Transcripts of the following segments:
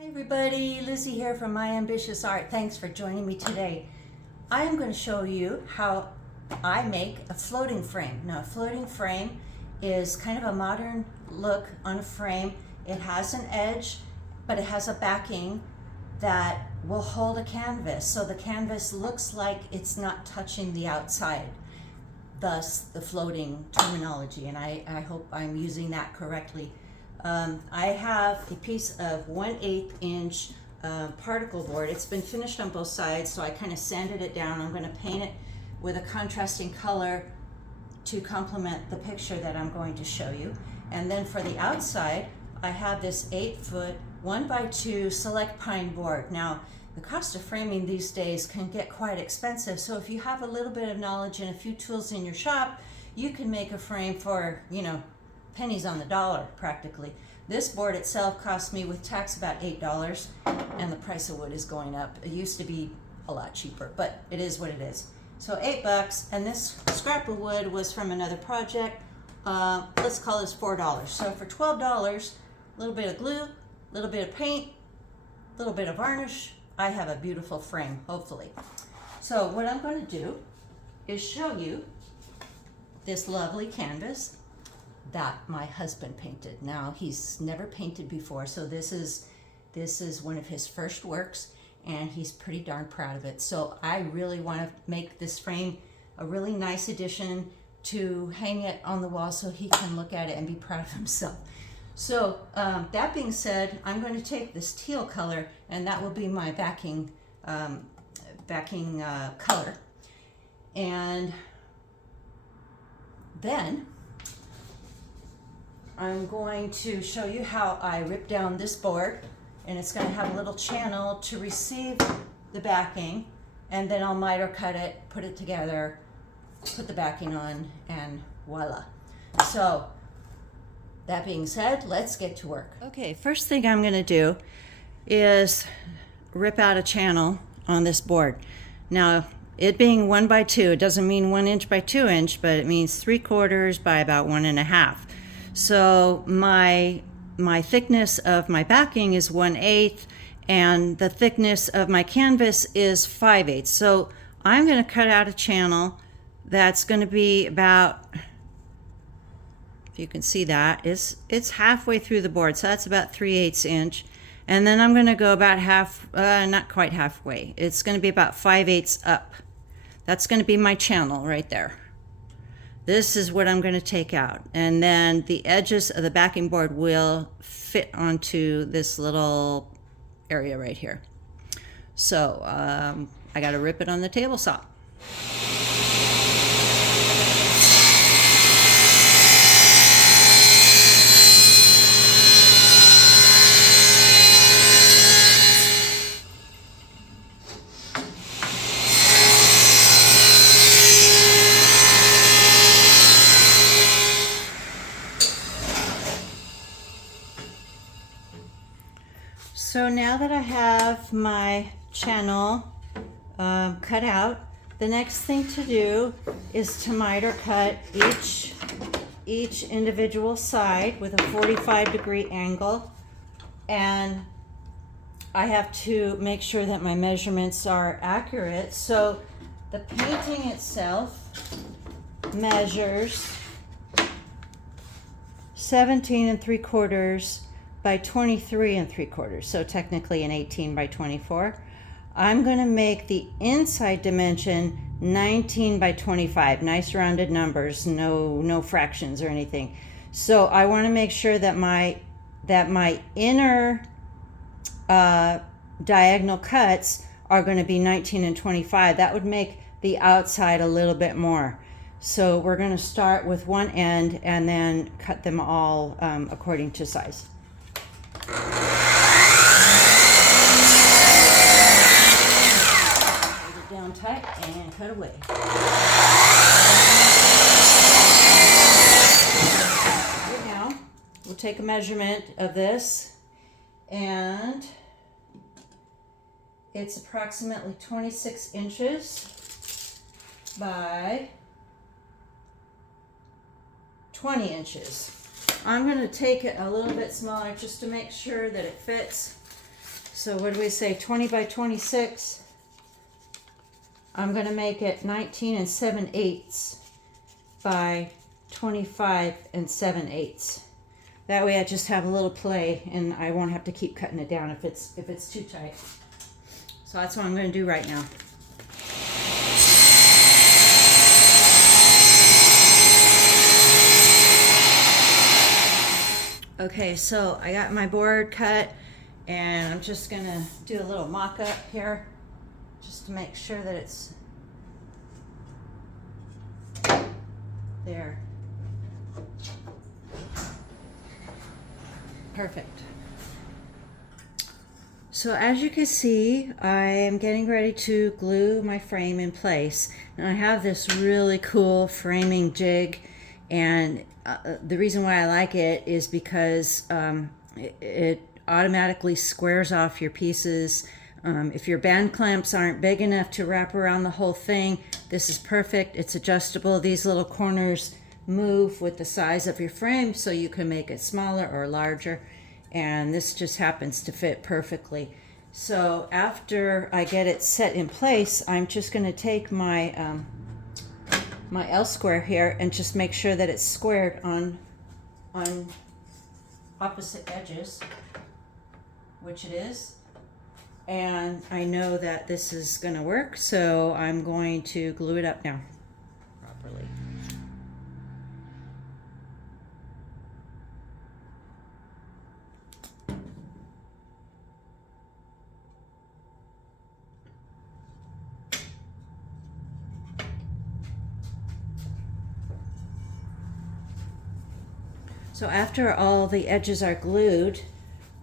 Hi everybody, Lizzie here from My Ambitious Art. Thanks for joining me today. I am going to show you how I make a floating frame. Now a floating frame is kind of a modern look on a frame. It has an edge, but it has a backing that will hold a canvas. So the canvas looks like it's not touching the outside. Thus the floating terminology, and I hope I'm using that correctly. I have a piece of 1/8 inch particle board. It's been finished on both sides, so I kind of sanded it down. I'm going to paint it with a contrasting color to complement the picture that I'm going to show you. And then for the outside, I have this 8-foot 1x2 select pine board. Now, the cost of framing these days can get quite expensive, so if you have a little bit of knowledge and a few tools in your shop, you can make a frame for, pennies on the dollar practically. This board itself cost me with tax about $8, and the price of wood is going up. It used to be a lot cheaper, but it is what it is. So $8, and this scrap of wood was from another project. Let's call this $4. So for $12, a little bit of glue, a little bit of paint, a little bit of varnish, I have a beautiful frame, hopefully. So what I'm going to do is show you this lovely canvas that my husband painted. Now, he's never painted before, so this is one of his first works, and he's pretty darn proud of it. So I really want to make this frame a really nice addition to hang it on the wall so he can look at it and be proud of himself. So that being said, I'm going to take this teal color, and that will be my backing color. And then I'm going to show you how I rip down this board, and it's going to have a little channel to receive the backing, and then I'll miter cut it, put it together, put the backing on, and voila. So that being said, let's get to work. Okay, first thing I'm going to do is rip out a channel on this board. Now, it being 1x2, it doesn't mean 1 inch by 2 inch, but it means 3/4 by about 1.5. So my thickness of my backing is 1/8, and the thickness of my canvas is 5/8. So I'm going to cut out a channel that's going to be about, if you can see that, it's halfway through the board, so that's about 3/8 inch. And then I'm going to go about not quite halfway. It's going to be about 5/8 up. That's going to be my channel right there. This is what I'm going to take out, and then the edges of the backing board will fit onto this little area right here. So I got to rip it on the table saw. So now that I have my channel cut out, the next thing to do is to miter cut each individual side with a 45-degree angle, and I have to make sure that my measurements are accurate. So the painting itself measures 17 3/4 by 23 3/4, so technically an 18 by 24. I'm going to make the inside dimension 19 by 25, nice rounded numbers, no fractions or anything. So I want to make sure that my inner diagonal cuts are going to be 19 and 25. That would make the outside a little bit more. So we're going to start with one end and then cut them all according to size. Hold it down tight and cut away. Right now, we'll take a measurement of this, and it's approximately 26 inches by 20 inches. I'm going to take it a little bit smaller just to make sure that it fits. So what do we say, 20 by 26? I'm going to make it 19 7/8 by 25 7/8. That way I just have a little play and I won't have to keep cutting it down if it's too tight. So that's what I'm going to do right now. Okay, so I got my board cut and I'm just going to do a little mock-up here just to make sure that it's there. Perfect. So as you can see, I am getting ready to glue my frame in place. And I have this really cool framing jig, and the reason why I like it is because it automatically squares off your pieces. If your band clamps aren't big enough to wrap around the whole thing, this is perfect. It's adjustable. These little corners move with the size of your frame, so you can make it smaller or larger, and this just happens to fit perfectly. So after I get it set in place, I'm just going to take my my L square here and just make sure that it's squared on opposite edges, which it is. And I know that this is going to work, so I'm going to glue it up now properly. So after all the edges are glued,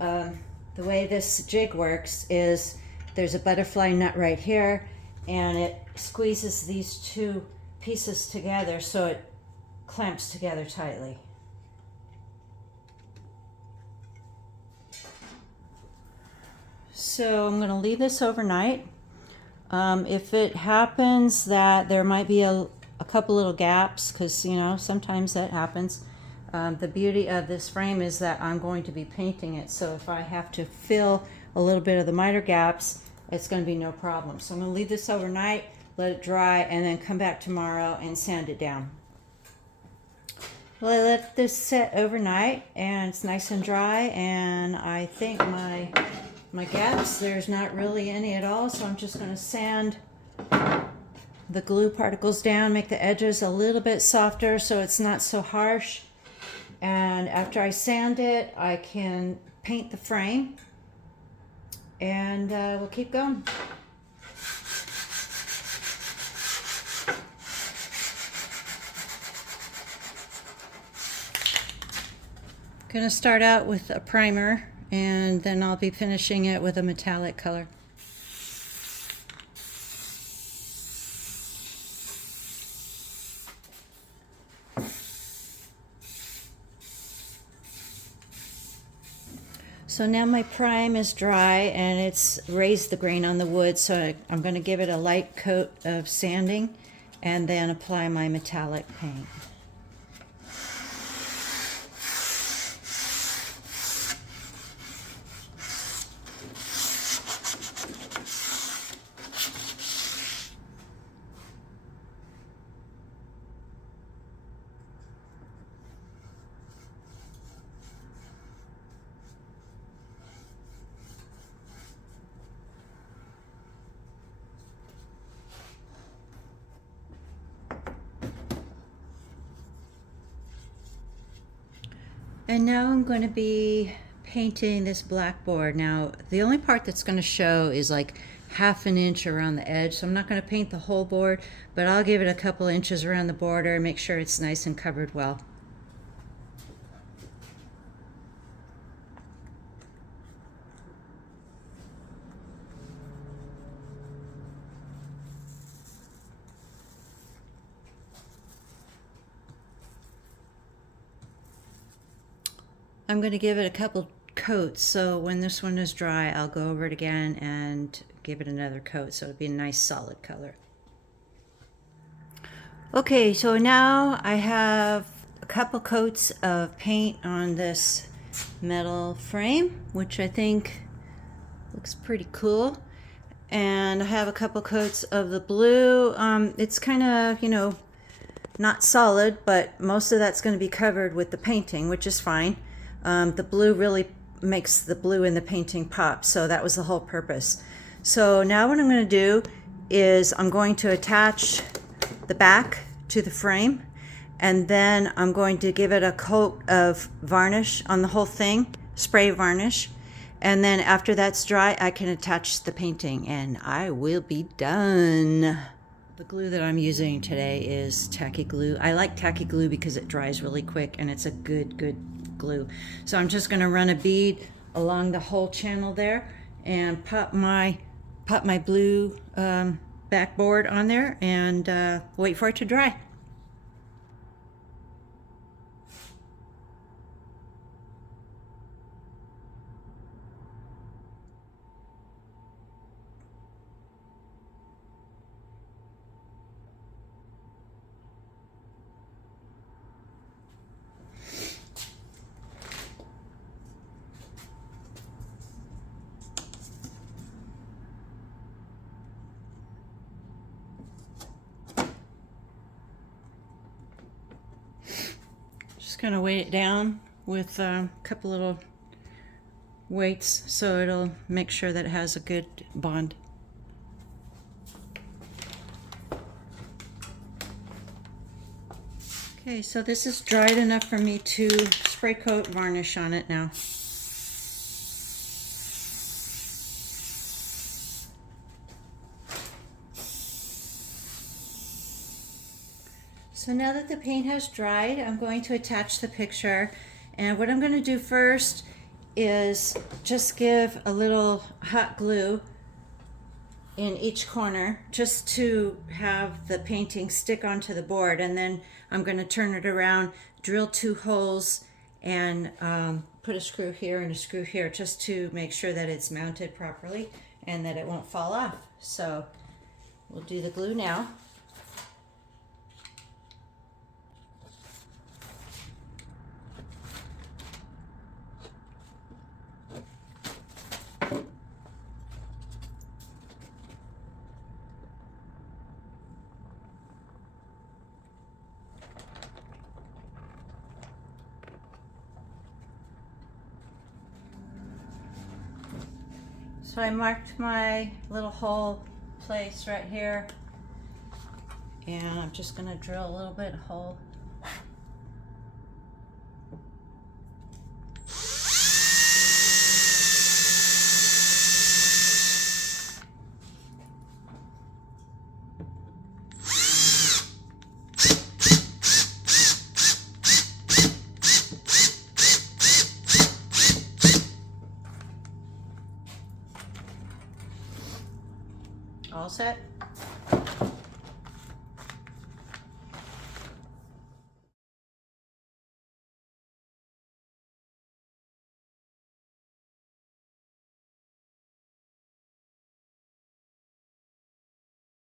the way this jig works is there's a butterfly nut right here, and it squeezes these two pieces together so it clamps together tightly. So I'm going to leave this overnight. If it happens that there might be a couple little gaps, because you know sometimes that happens, the beauty of this frame is that I'm going to be painting it, so if I have to fill a little bit of the miter gaps, it's going to be no problem. So I'm going to leave this overnight, let it dry, and then come back tomorrow and sand it down. Well, I let this set overnight and it's nice and dry, and I think my gaps, there's not really any at all, so I'm just going to sand the glue particles down, make the edges a little bit softer so it's not so harsh. And after I sand it, I can paint the frame, and we'll keep going. Gonna start out with a primer, and then I'll be finishing it with a metallic color. So now my prime is dry and it's raised the grain on the wood, so I'm going to give it a light coat of sanding and then apply my metallic paint. And now I'm going to be painting this black board. Now, the only part that's going to show is like 1/2 inch around the edge, so I'm not going to paint the whole board, but I'll give it a couple inches around the border and make sure it's nice and covered well. I'm going to give it a couple coats, so when this one is dry, I'll go over it again and give it another coat, so it'll be a nice solid color. Okay, so now I have a couple coats of paint on this metal frame, which I think Looks pretty cool. And I have a couple coats of the blue. It's kind of, you know, not solid, but most of that's going to be covered with the painting, which is fine. The blue really makes the blue in the painting pop, so that was the whole purpose. So now what I'm going to do is I'm going to attach the back to the frame, and then I'm going to give it a coat of varnish on the whole thing, spray varnish. And then after that's dry, I can attach the painting and I will be done. The glue that I'm using today is tacky glue. I like tacky glue because it dries really quick and it's a good glue. So I'm just gonna run a bead along the whole channel there and pop my blue backboard on there and wait for it to dry. Just gonna weight it down with a couple little weights so it'll make sure that it has a good bond. Okay, so this is dried enough for me to spray coat varnish on it now. So now that the paint has dried, I'm going to attach the picture. And what I'm going to do first is just give a little hot glue in each corner just to have the painting stick onto the board. And then I'm going to turn it around, drill 2 holes, and put a screw here and a screw here just to make sure that it's mounted properly and that it won't fall off. So we'll do the glue now. So I marked my little hole place right here, and I'm just going to drill a little bit of hole. All set?